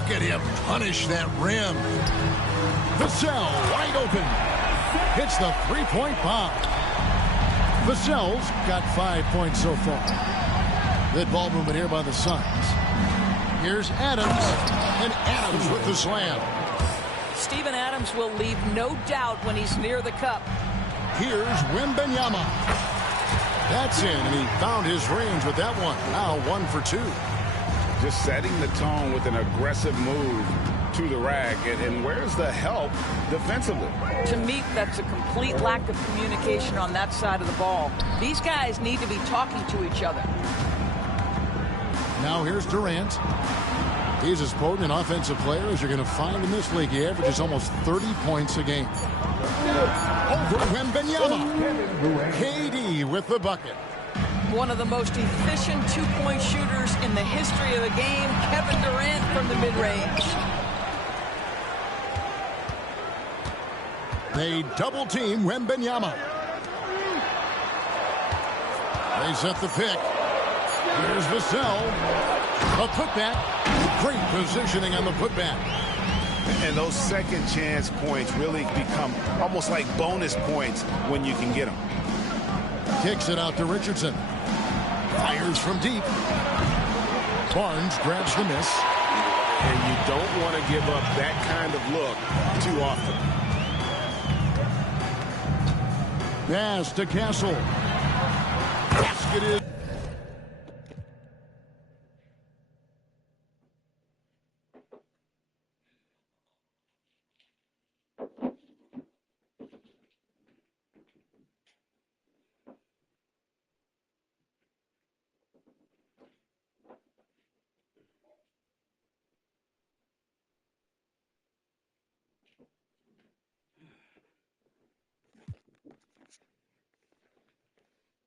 Look at him punish that rim. Vassell wide open. Hits the three-point bomb. Vassell's got 5 points so far. Good ball movement here by the Suns. Here's Adams. And Adams with the slam. Steven Adams will leave no doubt when he's near the cup. Here's Wembanyama. That's in, and he found his range with that one. Now 1 for 2. Just setting the tone with an aggressive move to the rack. And where's the help defensively? To me, that's a complete lack of communication on that side of the ball. These guys need to be talking to each other. Now here's Durant. He's as potent an offensive player as you're going to find in this league. He averages almost 30 points a game. Over Wembanyama. KD with the bucket. One of the most efficient two-point shooters in the history of the game, Kevin Durant from the mid-range. They double-team Wembanyama. They set the pick. Here's Vassell. A putback. Great positioning on the putback. And those second chance points really become almost like bonus points when you can get them. Kicks it out to Richardson. Fires from deep. Barnes grabs the miss. And you don't want to give up that kind of look too often. Pass to Castle. Basket is.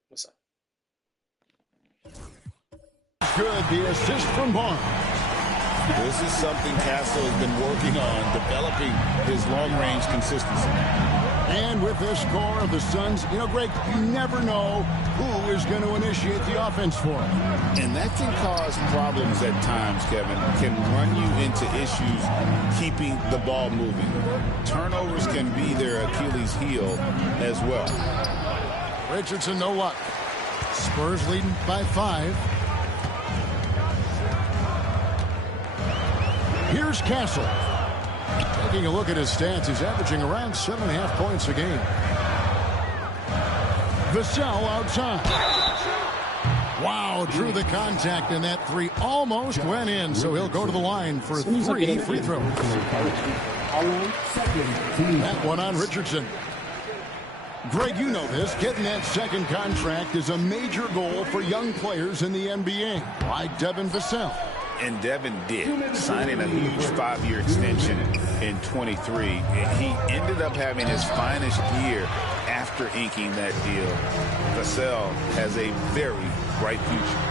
What's up? Good, the assist from Barnes. This is something Castle has been working on, developing his long-range consistency. And with this score of the Suns, you know, Greg, you never know who is going to initiate the offense for him. And that can cause problems at times, Kevin. Can run you into issues keeping the ball moving. Turnovers can be their Achilles heel as well. Richardson, no luck. Spurs leading by 5. Here's Castle. Taking a look at his stats, he's averaging around 7.5 points a game. Vassell outside. Wow, drew the contact, and that 3 almost went in, so he'll go to the line for 3 free throws. That one on Richardson. Greg, you know this. Getting that second contract is a major goal for young players in the NBA, like Devin Vassell. And Devin did, signing a huge 5-year extension in 23. And he ended up having his finest year after inking that deal. Vassell has a very bright future.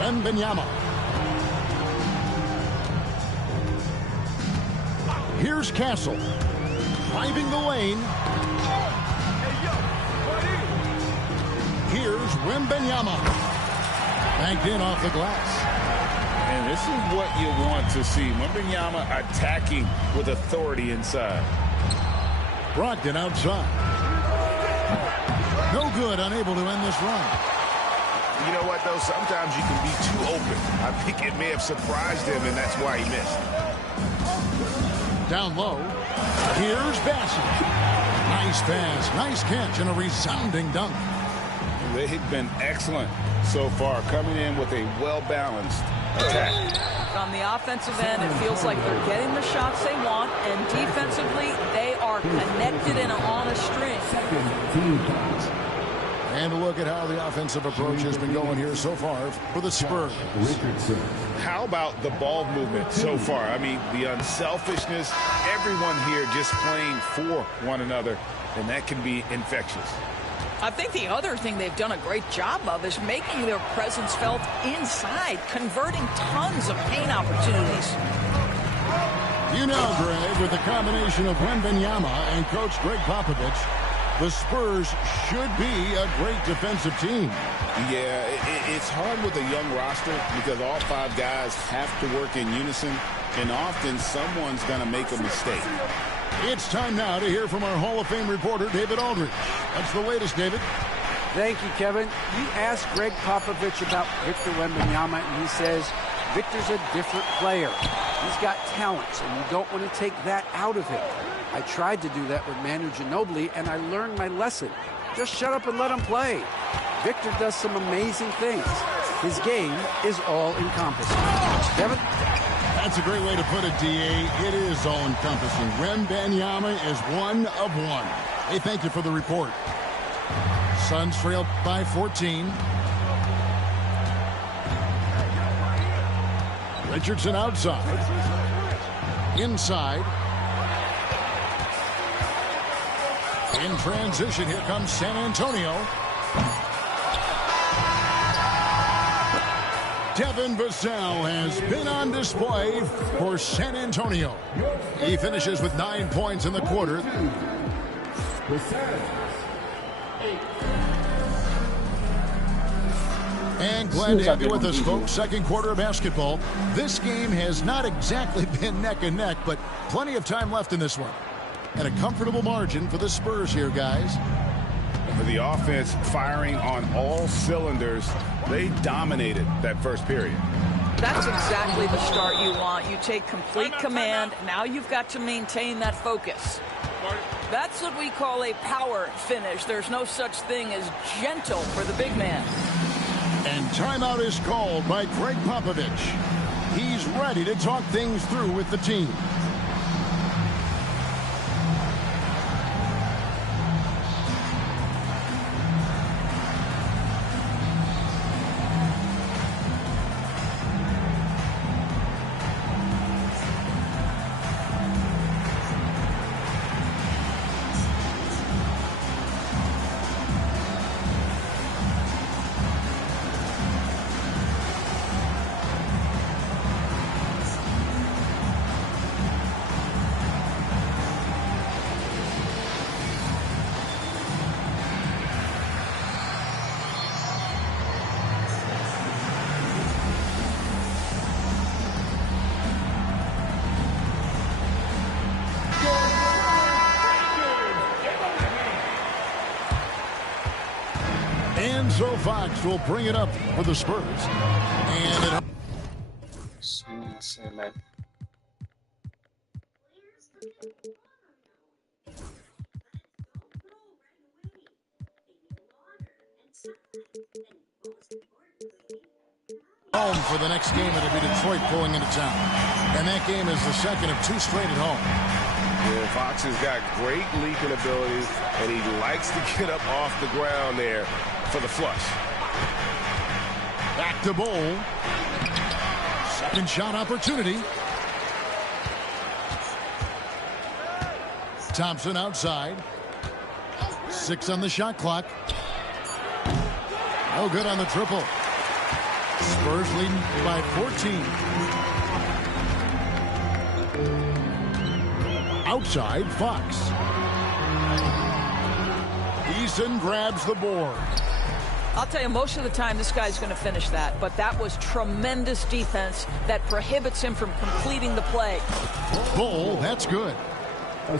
Wembanyama. Here's Castle. Driving the lane. Here's Wembanyama. Banked in off the glass. And this is what you want to see. Wembanyama attacking with authority inside. Brogdon outside. No good, unable to end this run. You know what, though? Sometimes you can be too open. I think it may have surprised him, and that's why he missed. Down low. Here's Bassett. Nice pass, nice catch, and a resounding dunk. They've been excellent so far, coming in with a well-balanced attack. On the offensive end, it feels like they're getting the shots they want, and defensively, they are connected and on a string. And a look at how the offensive approach has been going here so far for the Spurs. How about the ball movement so far? I mean, the unselfishness, everyone here just playing for one another, and that can be infectious. I think the other thing they've done a great job of is making their presence felt inside, converting tons of paint opportunities. You know, Greg, with the combination of Wembanyama and Coach Greg Popovich, the Spurs should be a great defensive team. Yeah, it's hard with a young roster because all 5 guys have to work in unison. and often someone's going to make a mistake. It's time now to hear from our Hall of Fame reporter, David Aldridge. What's the latest, David? Thank you, Kevin. You asked Greg Popovich about Victor Wembanyama, and he says Victor's a different player. He's got talents, and you don't want to take that out of him. I tried to do that with Manu Ginobili, and I learned my lesson. Just shut up and let him play. Victor does some amazing things. His game is all-encompassing. Kevin? That's a great way to put it, D.A. It is all-encompassing. Wembanyama is one of one. Hey, thank you for the report. Suns trailed by 14. Richardson outside. Inside. In transition, here comes San Antonio. Devin Vassell has been on display for San Antonio. He finishes with 9 points in the quarter. And glad to have you with us, folks. Second quarter of basketball. This game has not exactly been neck and neck, but plenty of time left in this one. And a comfortable margin for the Spurs here, guys. For the offense firing on all cylinders, they dominated that first period. That's exactly the start you want. You take complete command. Now you've got to maintain that focus. That's what we call a power finish. There's no such thing as gentle for the big man. And timeout is called by Greg Popovich. He's ready to talk things through with the team. So Fox will bring it up for the Spurs. And home for the next game. It'll be Detroit pulling into town. And that game is the second of 2 straight at home. Yeah, Fox has got great leaping ability, and he likes to get up off the ground there for the flush. Back to Bol. Second shot opportunity. Thompson outside. 6 on the shot clock. No good on the triple. Spurs leading by 14. Outside, Fox. Eason grabs the board. I'll tell you, most of the time this guy's going to finish that, but that was tremendous defense that prohibits him from completing the play. Bol, that's good.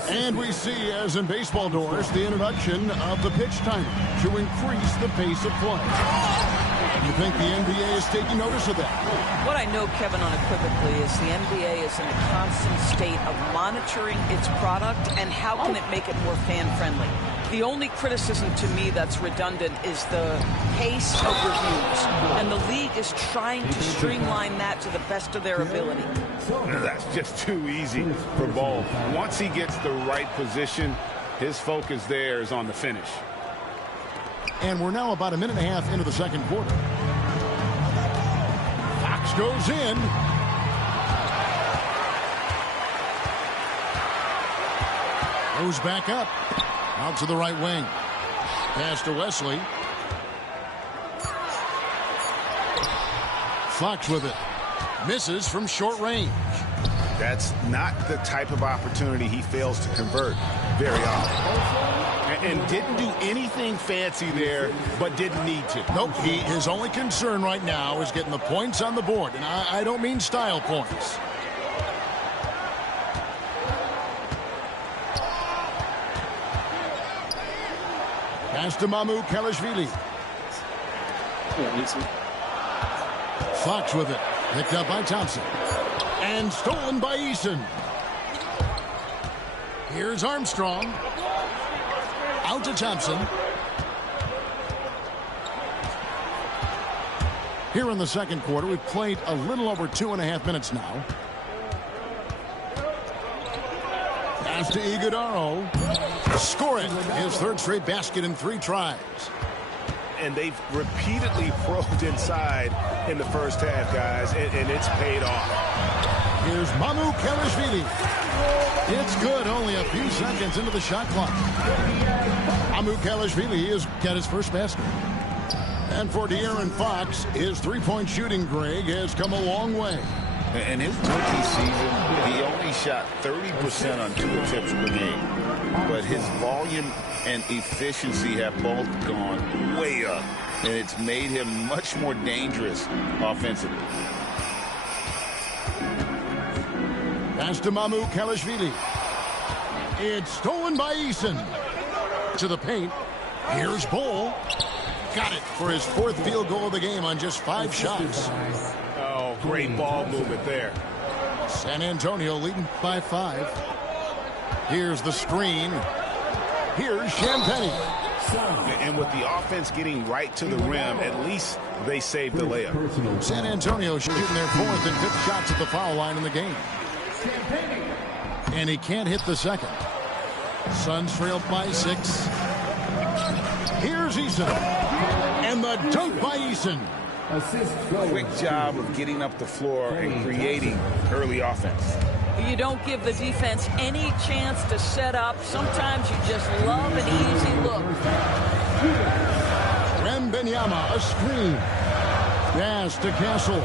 And we see, as in baseball doors, the introduction of the pitch timer to increase the pace of play. You think the NBA is taking notice of that? What I know, Kevin, unequivocally, is the NBA is in a constant state of monitoring its product and how can it make it more fan-friendly. The only criticism to me that's redundant is the pace of reviews, and the league is trying to streamline that to the best of their ability. That's just too easy for Bol. Once he gets the right position, his focus there is on the finish. And we're now about a minute and a half into the second quarter. Fox goes in. Goes back up. Out to the right wing. Pass to Wesley. Fox with it. Misses from short range. That's not the type of opportunity he fails to convert very often. And didn't do anything fancy there, but didn't need to. Nope, his only concern right now is getting the points on the board. And I don't mean style points. Pass to Mamukelashvili. Fox with it. Picked up by Thompson. And stolen by Eason. Here's Armstrong. Out to Thompson. Here in the second quarter, we've played a little over 2.5 minutes now. Pass to Iguodaro. Score it. His third straight basket in 3 tries. And they've repeatedly probed inside in the first half, guys, and it's paid off. Here's Mamukelashvili. It's good. Only a few seconds into the shot clock. Mamukelashvili has got his first basket. And for De'Aaron Fox, his three-point shooting, Greg, has come a long way. In his rookie season, he only shot 30% on 2 attempts per game. But his volume and efficiency have both gone way up. And it's made him much more dangerous offensively. Pass to Mamukelashvili. It's stolen by Eason. To the paint. Here's Bull. Got it for his 4th field goal of the game on just 5 shots. Oh, great ball movement there. San Antonio leading by 5. Here's the screen. Here's Champagnie. And with the offense getting right to the rim, at least they saved the layup. San Antonio shooting their 4th and 5th shots at the foul line in the game. And he can't hit the second. Suns trail by 6. Here's Eason. And the dunk by Eason. Quick job of getting up the floor and creating early offense. You don't give the defense any chance to set up. Sometimes you just love an easy look. Wembanyama, a screen. Pass to Castle.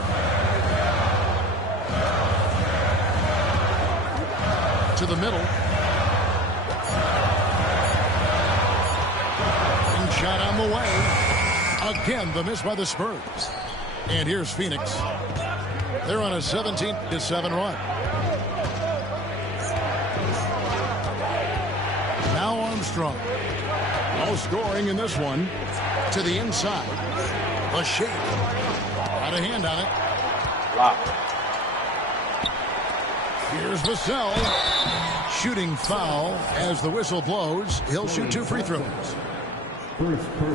To the middle. And shot on the way. Again, the miss by the Spurs. And here's Phoenix. They're on a 17-7 run. Now Armstrong. No scoring in this one. To the inside. A shake. Got a hand on it. Wow. Here's Vassell. Shooting foul as the whistle blows. He'll shoot 2 free throws.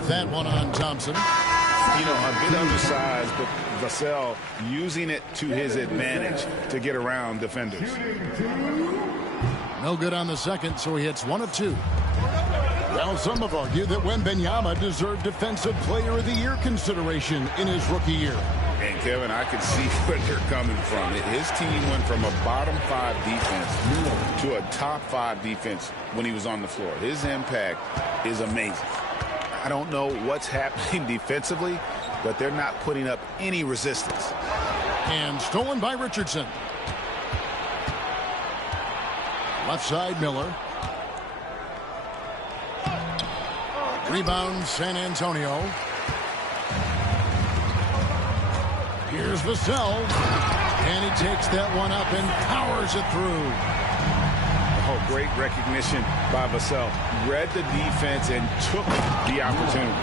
That one on Thompson. You know, a bit undersized, but Vassell using it to his advantage to get around defenders. No good on the second, so he hits 1 of 2. Well, some have argued that Wembanyama deserved Defensive Player of the Year consideration in his rookie year. And, Kevin, I can see where they're coming from. His team went from a bottom 5 defense to a top 5 defense when he was on the floor. His impact is amazing. I don't know what's happening defensively, but they're not putting up any resistance. And stolen by Richardson. Left side, Miller. Rebound, San Antonio. Here's Vassell. And he takes that one up and powers it through. Oh, great recognition by Vassell. Read the defense and took the opportunity.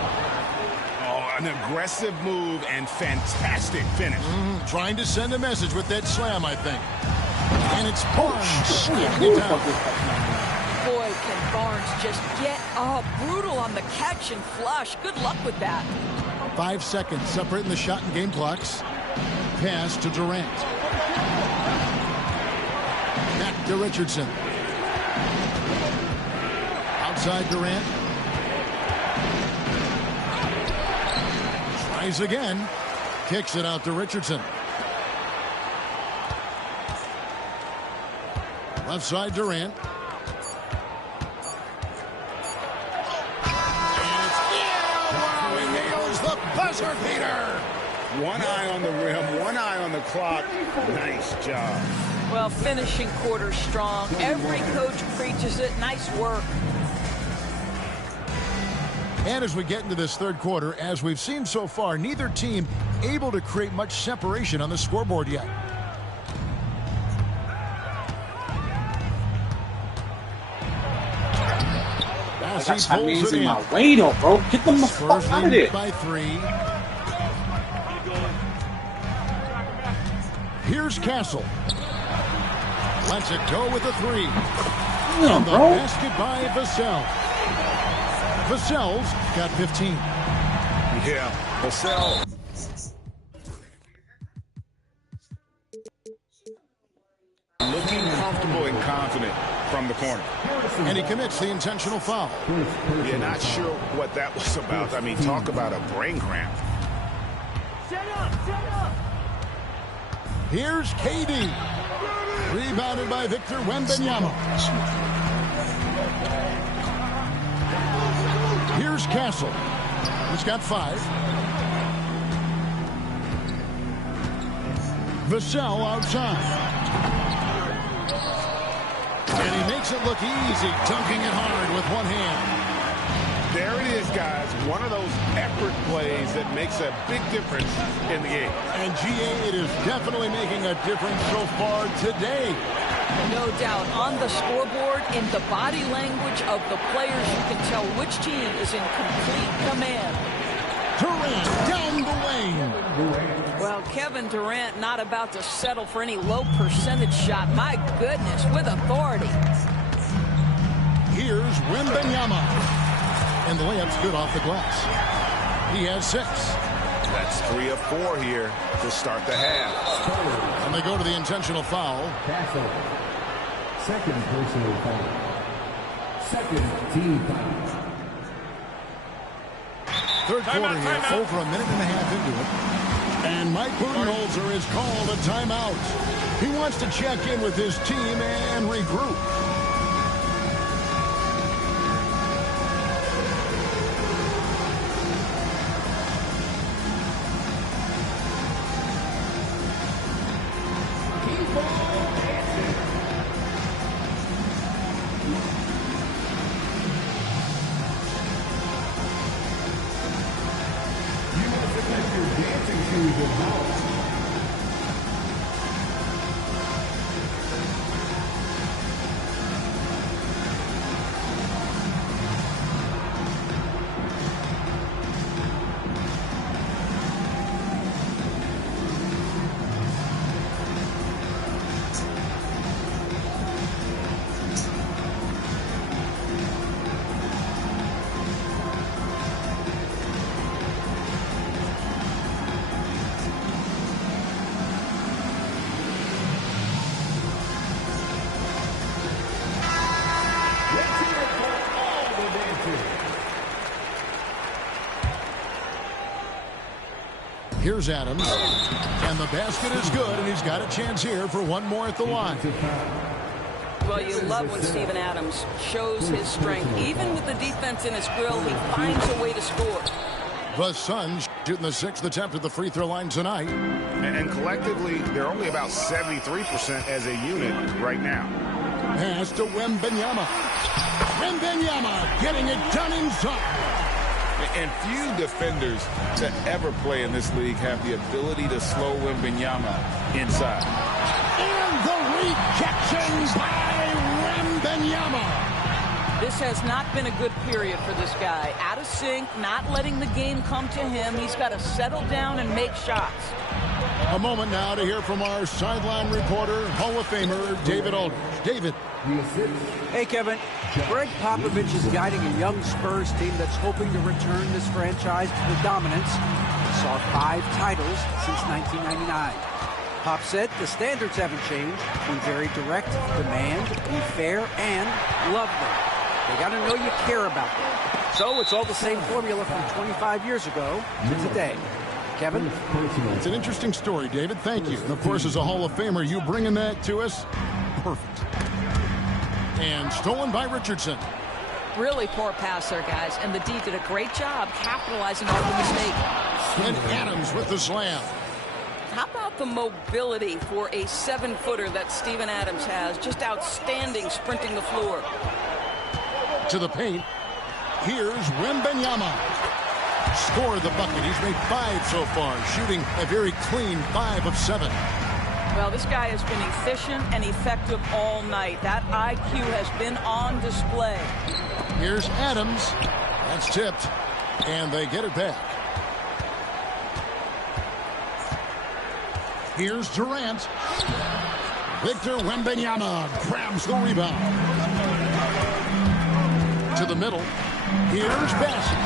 Oh, an aggressive move and fantastic finish. Trying to send a message with that slam, I think. And it's Barnes. Boy, can Barnes just get brutal on the catch and flush. Good luck with that. 5 seconds separating the shot and game clocks. Pass to Durant. Back to Richardson. Outside Durant. Tries again. Kicks it out to Richardson. Left side Durant. And it's he nails the buzzer beater. One eye on the rim, one eye on the clock. Nice job. Well, finishing quarter strong. Every coach preaches it. Nice work. And as we get into this third quarter, as we've seen so far, neither team able to create much separation on the scoreboard yet. Pass he got my pulls man's it in in. my way though, bro. Get them the fuck Spurs out of lead there. by 3. Here's Castle. Lets it go with a 3. Damn, And the bro. basket by Vassell. Vassell's got 15. Yeah, Vassell. Looking comfortable and confident from the corner. And he commits the intentional foul. Yeah, not sure what that was about. I mean, talk about a brain cramp. Here's KD. Rebounded by Victor Wembanyama. Here's Castle. He's got 5. Vassell outside. And he makes it look easy, dunking it hard with one hand. There it is, guys. One of those effort plays that makes a big difference in the game. And GA, it is definitely making a difference so far today. No doubt. On the scoreboard, in the body language of the players, you can tell which team is in complete command. Durant down the lane. Well, Kevin Durant not about to settle for any low percentage shot. My goodness, with authority. Here's Wembanyama. And the layup's good off the glass. He has 6. That's 3 of 4 here to start the half. And they go to the intentional foul. Castle. Second personal foul. Second team foul. Third quarter here, over a minute and a half into it. And Mike Budenholzer is called a timeout. He wants to check in with his team and regroup. Here's Adams. And the basket is good, and he's got a chance here for one more at the line. Well, you love when Steven Adams shows his strength. Even with the defense in his grill, he finds a way to score. The Suns shooting the 6th attempt at the free throw line tonight. And collectively, they're only about 73% as a unit right now. Pass to Wembanyama. Wembanyama getting it done inside. And few defenders to ever play in this league have the ability to slow Wembanyama inside. And the rejection by Wembanyama. This has not been a good period for this guy. Out of sync, not letting the game come to him. He's got to settle down and make shots. A moment now to hear from our sideline reporter, Hall of Famer David Aldridge. David. Hey, Kevin. Greg Popovich is guiding a young Spurs team that's hoping to return this franchise to the dominance. It saw 5 titles since 1999. Pop said the standards haven't changed. Be very direct, demand, be fair, and love them. They got to know you care about them. So it's all the same formula from 25 years ago to today. Kevin? It's an interesting story, David. Thank you. And, of course, as a Hall of Famer, you bringing that to us, perfect. And stolen by Richardson. Really poor pass there, guys. And the D did a great job capitalizing off the mistake. And Adams with the slam. How about the mobility for a 7-footer that Steven Adams has? Just outstanding sprinting the floor. To the paint. Here's Wembanyama. Scored the bucket. He's made 5 so far, shooting a very clean 5 of 7. Well, this guy has been efficient and effective all night. That IQ has been on display. Here's Adams. That's tipped. And they get it back. Here's Durant. Victor Wembanyama grabs the rebound. To the middle. Here's Bassett.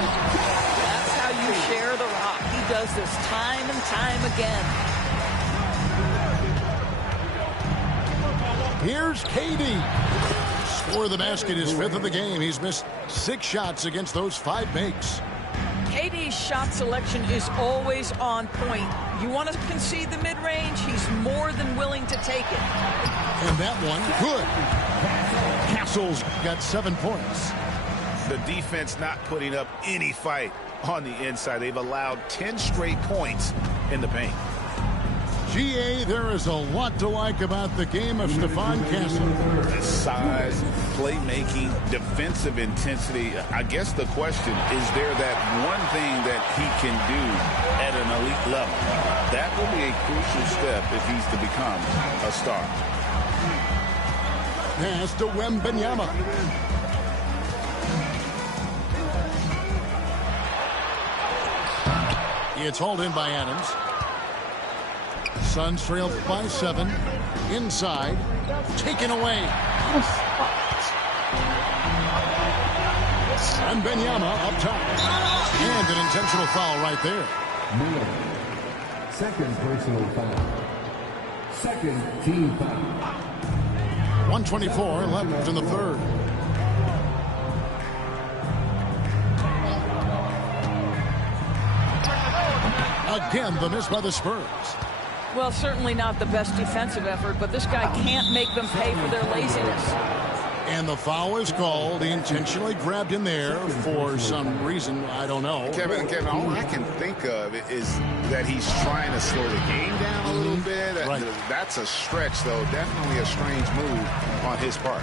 That's how you share the rock. He does this time and time again. Here's KD. Score of the basket is 5th of the game. He's missed 6 shots against those 5 makes. KD's shot selection is always on point. You want to concede the mid-range, he's more than willing to take it. And that one, good. Castle's got 7 points. The defense not putting up any fight on the inside. They've allowed 10 straight points in the paint. GA, there is a lot to like about the game of Stephon Castle. His size, playmaking, defensive intensity. I guess the question, is there that one thing that he can do at an elite level? That will be a crucial step if he's to become a star. Pass to Wembanyama. It's hauled in by Adams. Suns trail by 7. Inside. Taken away. And Wembanyama up top. And an intentional foul right there. Miller. Second personal foul. Second team foul. 1:24 left in the third. Again, the miss by the Spurs. Well, certainly not the best defensive effort, but this guy can't make them pay for their laziness. And the foul is called. He intentionally grabbed in there for some reason. I don't know. Kevin, all I can think of is that he's trying to slow the game down a little bit. Right. That's a stretch, though. Definitely a strange move on his part.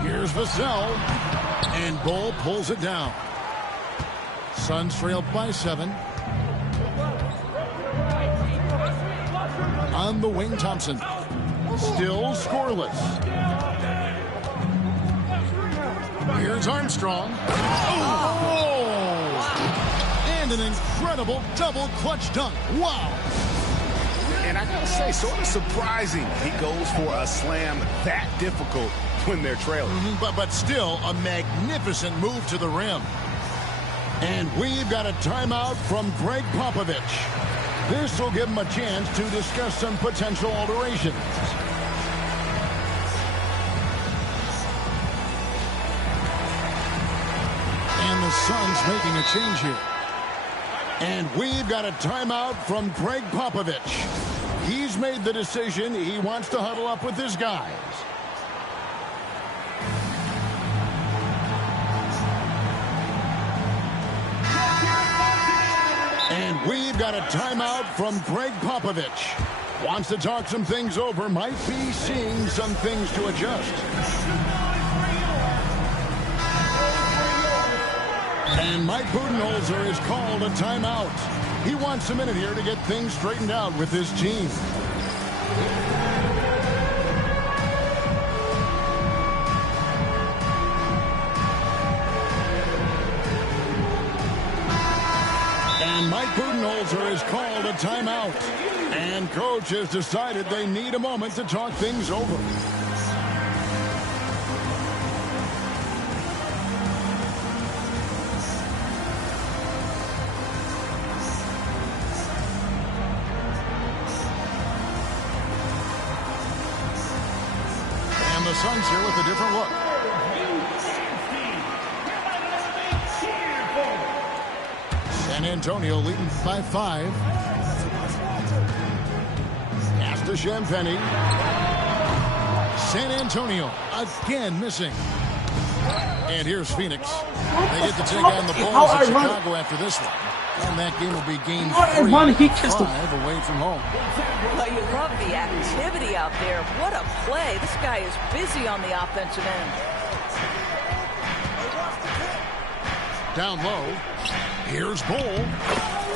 Here's Vassell. And Bull pulls it down. Suns trailed by 7. On the wing, Thompson. Still scoreless. Here's Armstrong. Oh! And an incredible double clutch dunk. Wow! And I gotta say, sort of surprising he goes for a slam that difficult when they're trailing. But still a magnificent move to the rim. And we've got a timeout from Greg Popovich. This will give him a chance to discuss some potential alterations. And the Suns making a change here. And we've got a timeout from Greg Popovich. He's made the decision. He wants to huddle up with his guys. And we've got a timeout from Greg Popovich. Wants to talk some things over. Might be seeing some things to adjust. And Mike Budenholzer has called a timeout. He wants a minute here to get things straightened out with his team. And Mike Budenholzer has called a timeout. And coach has decided they need a moment to talk things over. And the Suns here with a different look. San Antonio leading by 5. Pass to Champagnie. San Antonio again missing. And here's Phoenix. They get to take on the Bulls in Chicago after this one. And that game will be game 3, 5 away from home. Well, you love the activity out there. What a play. This guy is busy on the offensive end. Down low. Here's Bull.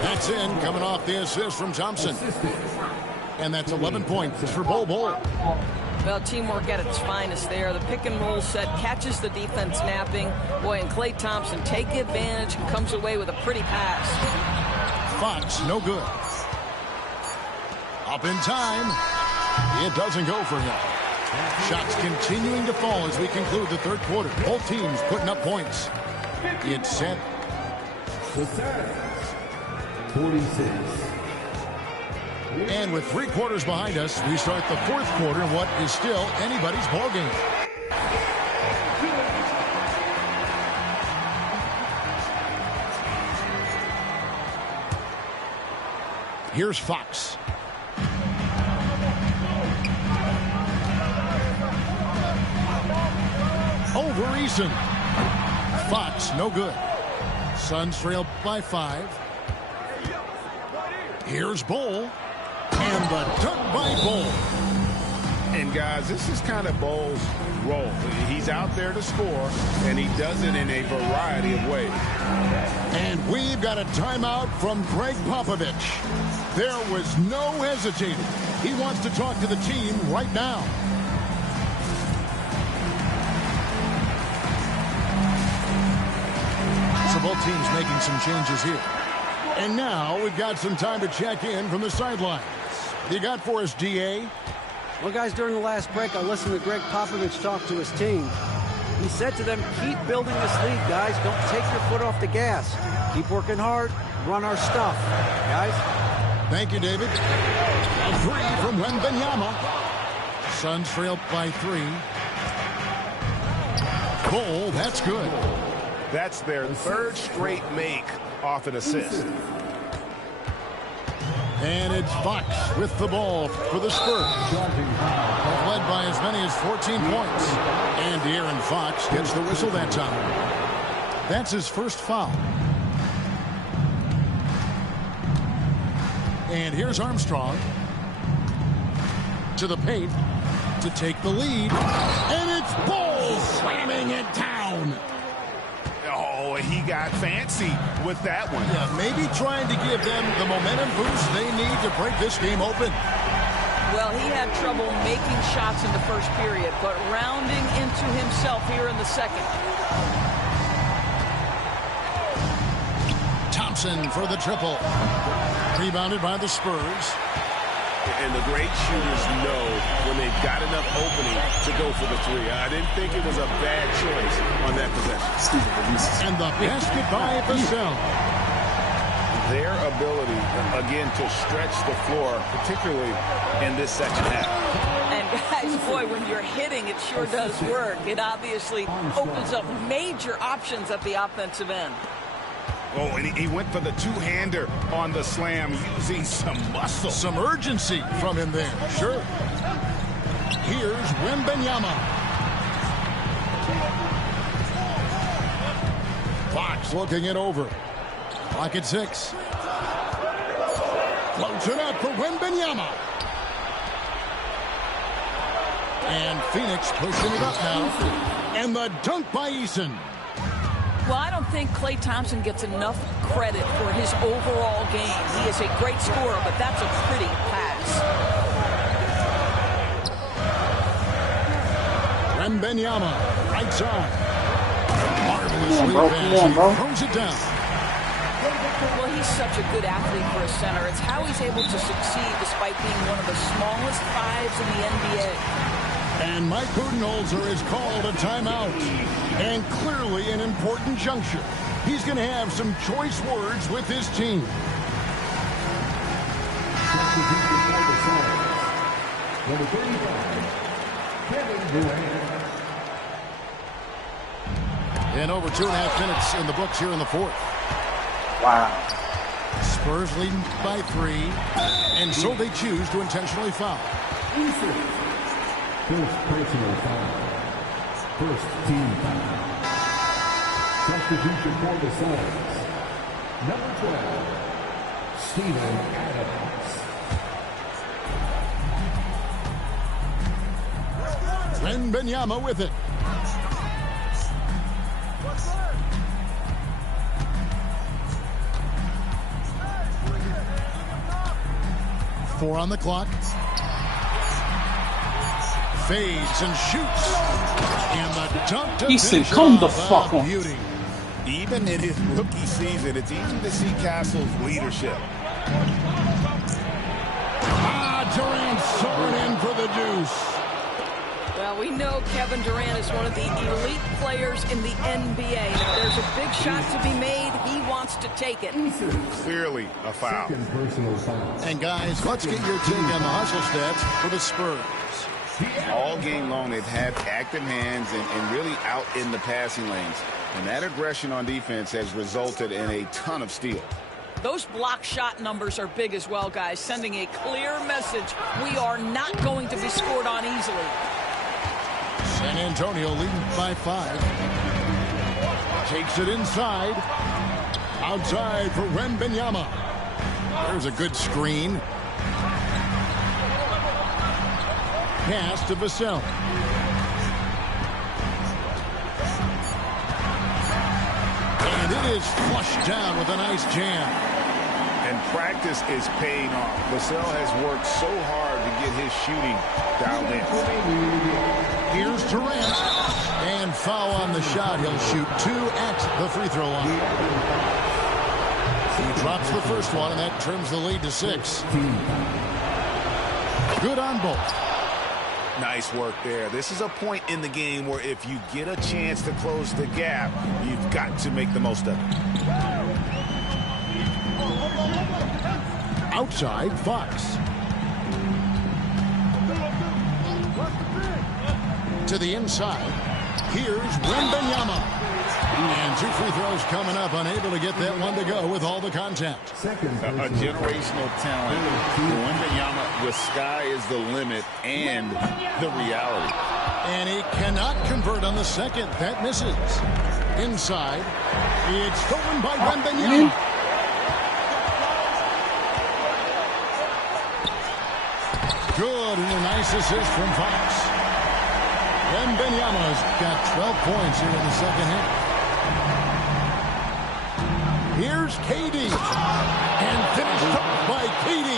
That's in, coming off the assist from Thompson. And that's 11 points for Bull. Well, teamwork at its finest there. The pick and roll set catches the defense napping. Boy, and Klay Thompson takes advantage and comes away with a pretty pass. Fox, no good. Up in time. It doesn't go for him. Shots continuing to fall as we conclude the third quarter. Both teams putting up points. It's set. The Suns, 46. And with 3 quarters behind us, we start the fourth quarter in what is still anybody's ballgame. Here's Fox. Over Eason. Fox, no good. Suns trail by 5. Here's Bol. And the dunk by Bol. And guys, this is kind of Bol's role. He's out there to score, and he does it in a variety of ways. And we've got a timeout from Greg Popovich. There was no hesitating. He wants to talk to the team right now. So both teams making some changes here. And now we've got some time to check in from the sidelines. What you got for us, DA? Well, guys, during the last break, I listened to Greg Popovich talk to his team. He said to them, keep building this lead, guys. Don't take your foot off the gas. Keep working hard. Run our stuff, guys. Thank you, David. A 3 from Wembanyama. Suns trail by 3. Bol, that's good. That's their third straight make off an assist. And it's Fox with the ball for the Spurs. Led by as many as 14 points. And De'Aaron Fox gets the whistle that time. That's his first foul. And here's Armstrong to the paint to take the lead. And it's Bol slamming it down. Oh, he got fancy with that one. Yeah, maybe trying to give them the momentum boost they need to break this game open. Well, he had trouble making shots in the first period, but rounding into himself here in the second. Thompson for the triple. Rebounded by the Spurs. And the great shooters know when they've got enough opening to go for the 3. I didn't think it was a bad choice on that possession. And the basket by Vassell. Their ability, again, to stretch the floor, particularly in this second half. And guys, boy, when you're hitting, it sure does work. It obviously opens up major options at the offensive end. Oh, and he went for the two-hander on the slam, using some muscle. Some urgency from him there, sure. Here's Wembanyama. Fox looking it over. Clock at 6. Floats it up for Wembanyama. And Phoenix pushing it up now. And the dunk by Eason. Well, I don't think Klay Thompson gets enough credit for his overall game. He is a great scorer, but that's a pretty pass. Wembanyama, right side. Marvelously pass. He throws it down. Well, he's such a good athlete for a center. It's how he's able to succeed despite being one of the smallest 5s in the NBA. And Mike Budenholzer has called a timeout. And clearly an important juncture. He's going to have some choice words with his team. Number 35, Kevin Durant. And over 2.5 minutes in the books here in the fourth. Wow. Spurs leading by 3. And so they choose to intentionally foul. First personal foul. First team foul. Substitution for the Suns. Number 12, Steven Adams. Wembanyama with it. Four on the clock. fades and shoots. And the dunk to Easton, finish come the off. fuck on. Beauty. Even in his rookie season, it's easy to see Castle's leadership. Durant soaring in for the deuce. Well, we know Kevin Durant is one of the elite players in the NBA. And if there's a big shot to be made, he wants to take it. Clearly a foul. Second personal foul. And guys, let's get your take on the hustle stats for the Spurs. All game long, they've had active hands and really out in the passing lanes. And that aggression on defense has resulted in a ton of steals. Those block shot numbers are big as well, guys, sending a clear message. We are not going to be scored on easily. San Antonio leading by 5. Takes it inside. Outside for Wembanyama. There's a good screen. Pass to Vassell. And it is flushed down with a nice jam. And practice is paying off. Vassell has worked so hard to get his shooting dialed in. Here's Durant. And foul on the shot. He'll shoot 2 at the free throw line. He drops the first one, and that trims the lead to 6. Good on both. Nice work there. This is a point in the game where if you get a chance to close the gap, you've got to make the most of it. Outside, Fox. To the inside. Here's Wembanyama. And 2 free throws coming up. Unable to get that one to go with all the contact. Second A generational talent. Wembanyama, the sky is the limit and the reality. And he cannot convert on the second. That misses. Inside. It's stolen by Wembanyama. Good, and a nice assist from Fox. Wembanyama's got 12 points here in the second half. Here's KD. And finished up by KD.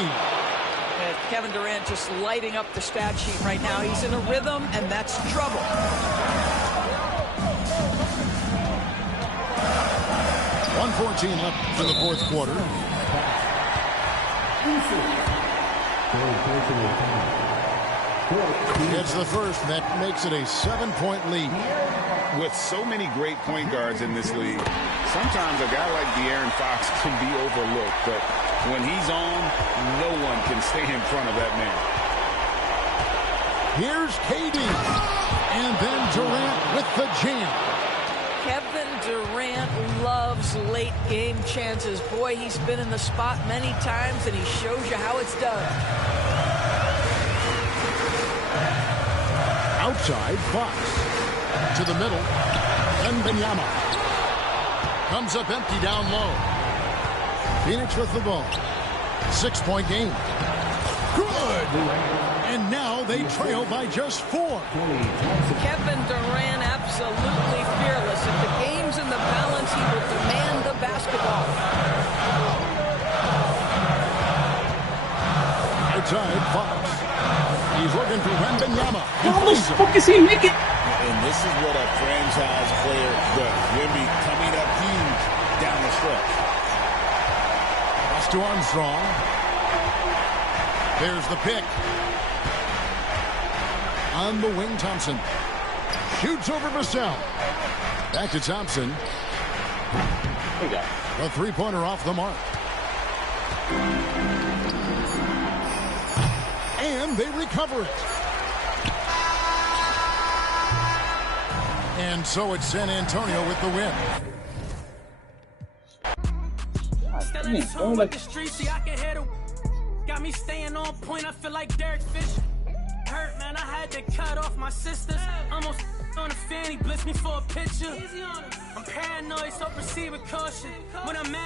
And Kevin Durant just lighting up the stat sheet right now. He's in a rhythm, and that's trouble. .114 left for the fourth quarter. It's the first. That makes it a 7-point lead. With so many great point guards in this league, sometimes a guy like De'Aaron Fox can be overlooked, but when he's on, no one can stay in front of that man. Here's KD. And then Durant with the jam. Kevin Durant loves late game chances. Boy, he's been in the spot many times, and he shows you how it's done. Outside, Fox. To the middle. Wembanyama. Comes up empty down low. Phoenix with the ball. 6-point game. Good! And now they trail by just 4. Kevin Durant absolutely fearless. If the game's in the balance, he will demand the basketball. Outside, Fox. He's looking for Wembanyama. How the fuck is he making? And this is what a franchise player does. Wemby coming up huge down the stretch. Pass to Armstrong. There's the pick. On the wing, Thompson. Shoots over Vassell. Back to Thompson. A 3-pointer off the mark. And they recover it. And so it's San Antonio with the win. Got me staying on point. I feel like Derek Fisher. Hurt, man. I had to cut off my sisters. Almost on a fanny, blitz me for a picture. I'm paranoid, so proceed with caution. When I'm mad.